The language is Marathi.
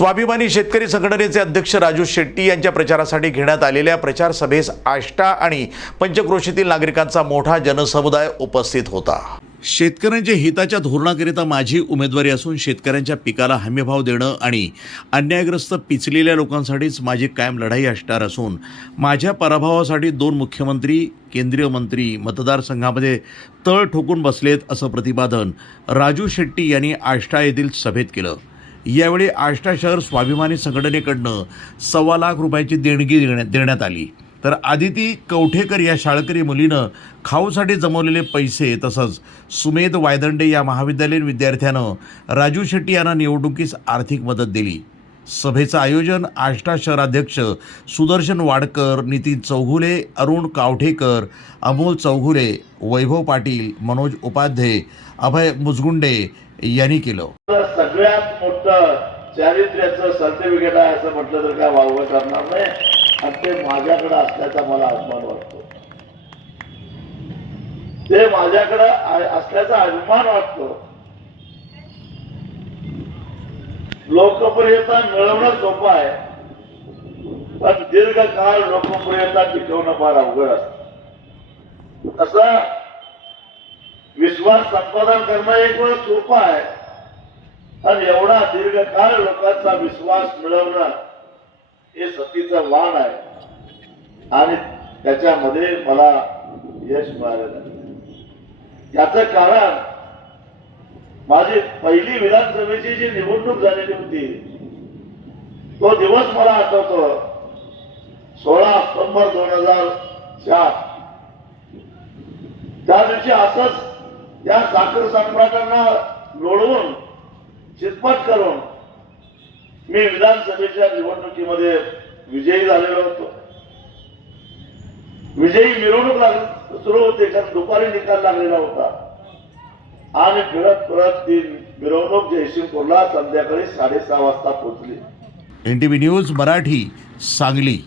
स्वाभिमानी शेतकरी संघटनेचे अध्यक्ष राजू शेट्टी यांच्या प्रचारासाठी घेण्यात आलेल्या प्रचार सभेस आष्टा आणि पंचक्रोशीतील नागरिकांचा मोठा जनसमुदाय उपस्थित होता. शेतकऱ्यांच्या हिताच्या धोरणाकरिता माझी उमेदवारी असून शेतकऱ्यांच्या पिकाला हमीभाव देणं आणि अन्यायग्रस्त पिचलेल्या लोकांसाठीच माझी कायम लढाई असणार असून माझ्या पराभवासाठी दोन मुख्यमंत्री केंद्रीय मंत्री मतदारसंघामध्ये तळ ठोकून बसलेत असं प्रतिपादन राजू शेट्टी यांनी आष्टा येथील सभेत केलं. यावेळी आष्टा शहर स्वाभिमानी संघटनेकडनं सव्वा लाख रुपयाची देणगी देण्यात देण्यात आली. तर आदिती कवठेकर या शाळकरी मुलीनं खाऊसाठी जमवलेले पैसे तसंच सुमेध वायदंडे या महाविद्यालयीन विद्यार्थ्यानं राजू शेट्टी यांना निवडणुकीस आर्थिक मदत दिली. सभेचं आयोजन आष्टा शहराध्यक्ष सुदर्शन वाडकर नितीन चौघुले अरुण कावठेकर अमोल चौघुले वैभव पाटील मनोज उपाध्ये अभय मुजगुंडे यांनी केलं. सगळ्यात मोठं चारित्र्याचं सर्टिफिकेट आहे असं म्हटलं तर काय वावगं करणार नाही. आणि ते माझ्याकडे असल्याचा मला अभिमान वाटतो. ते माझ्याकडे असल्याचा अभिमान वाटतो. लोकप्रियता मिळवणं सोपं आहे. पण दीर्घकाळ लोकप्रियता टिकवणं फार अवघड असतं. असा विश्वास संपादन करणं एक वेळ सोपं आहे. आणि एवढा दीर्घकाळ लोकांचा विश्वास मिळवणं हे सतीचं वाण आहे. आणि त्याच्यामध्ये मला यश मिळालेलं आहे. याचं कारण माझी पहिली विधानसभेची जी निवडणूक झालेली होती तो दिवस मला आठवतो. सोळा ऑक्टोबर दोन हजार चार. त्या दिवशी असंच या साखर सम्राटांना लोळवून चितपट करून मी विधानसभेच्या निवडणुकीमध्ये विजयी झालेलो होतो. विजयी मिरवणूक लागली सुरू होते कारण दुपारी निकाल लागलेला होता. आणि फिरत फिरत ती मिरवणूक जयसिंगपूरला संध्याकाळी साडेसहा वाजता पोहोचली. NTV news Marathi Sangli.